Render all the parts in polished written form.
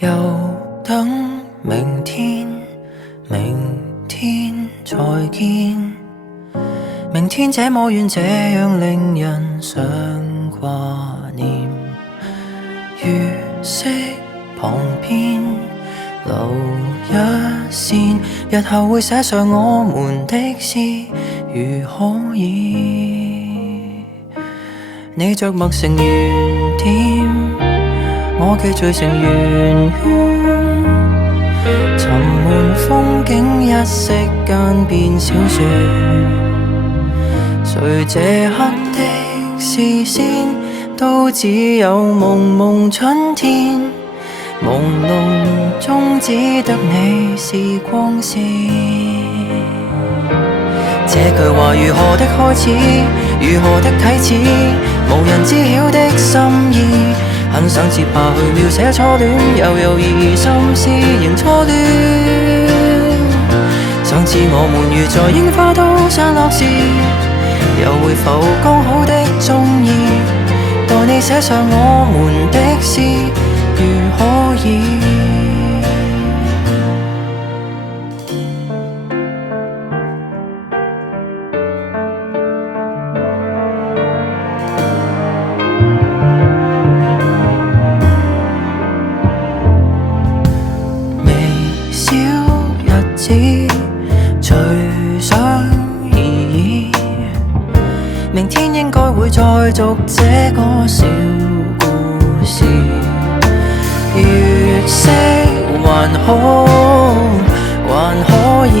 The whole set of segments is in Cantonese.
又等明天，明天再見。明天這麼遠，這樣令人想掛念。月色旁邊留一線，日後會寫上我們的詩，如可以。你着墨成圓點，我記聚成圓圈，沉悶風景一息間變小說。誰這刻的視線都只有朦朧春天，朦朧中只得你是光線。這句話如何的開始，如何的啟齒，無人知曉的心意，很想接下去描寫初戀，又猶豫心思仍錯亂。想知我們如在櫻花都散落時，又會否剛好的中意，待你寫上我們的詩，如可以。微小日子隨想而已，明天應該會再續這個小故事。月色還好，還可以，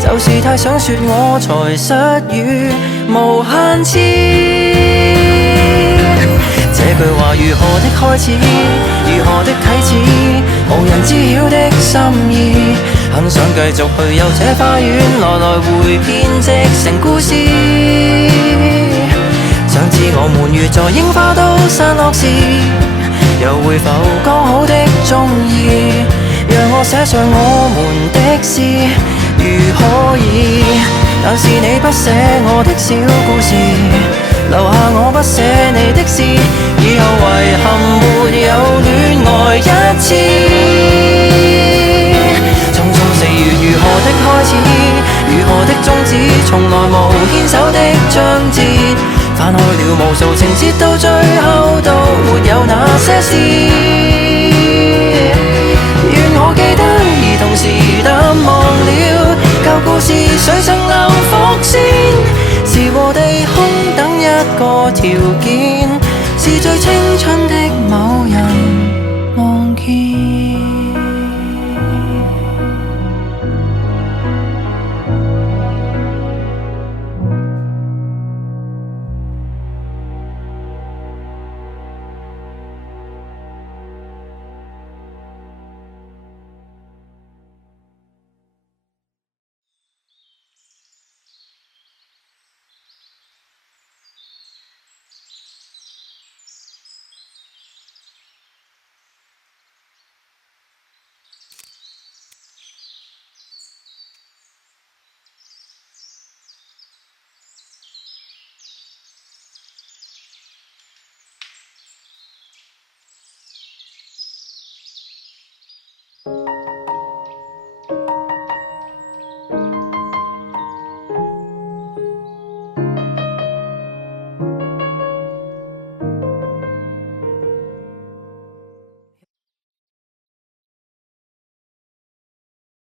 就是太想說我才失語無限次。這句話如何的開始，如何的啟齒，無人知曉的心意，很想繼續去遊這花園，來來回編織成故事。想知我們如在櫻花都散落時，又會否剛好的中意，讓我寫上我們的詩，如可以。但是你不寫我的小故事，留下我不寫你的詩，以後遺憾沒有戀愛一次。匆匆4月如何的開始，如何的終止，從來無牽手的章節，翻開了無數情節，到最後都沒有那些事。願我記得，而同時淡忘了舊故事，誰曾留伏線，是和地空等一個條件，是最青春的某人望見。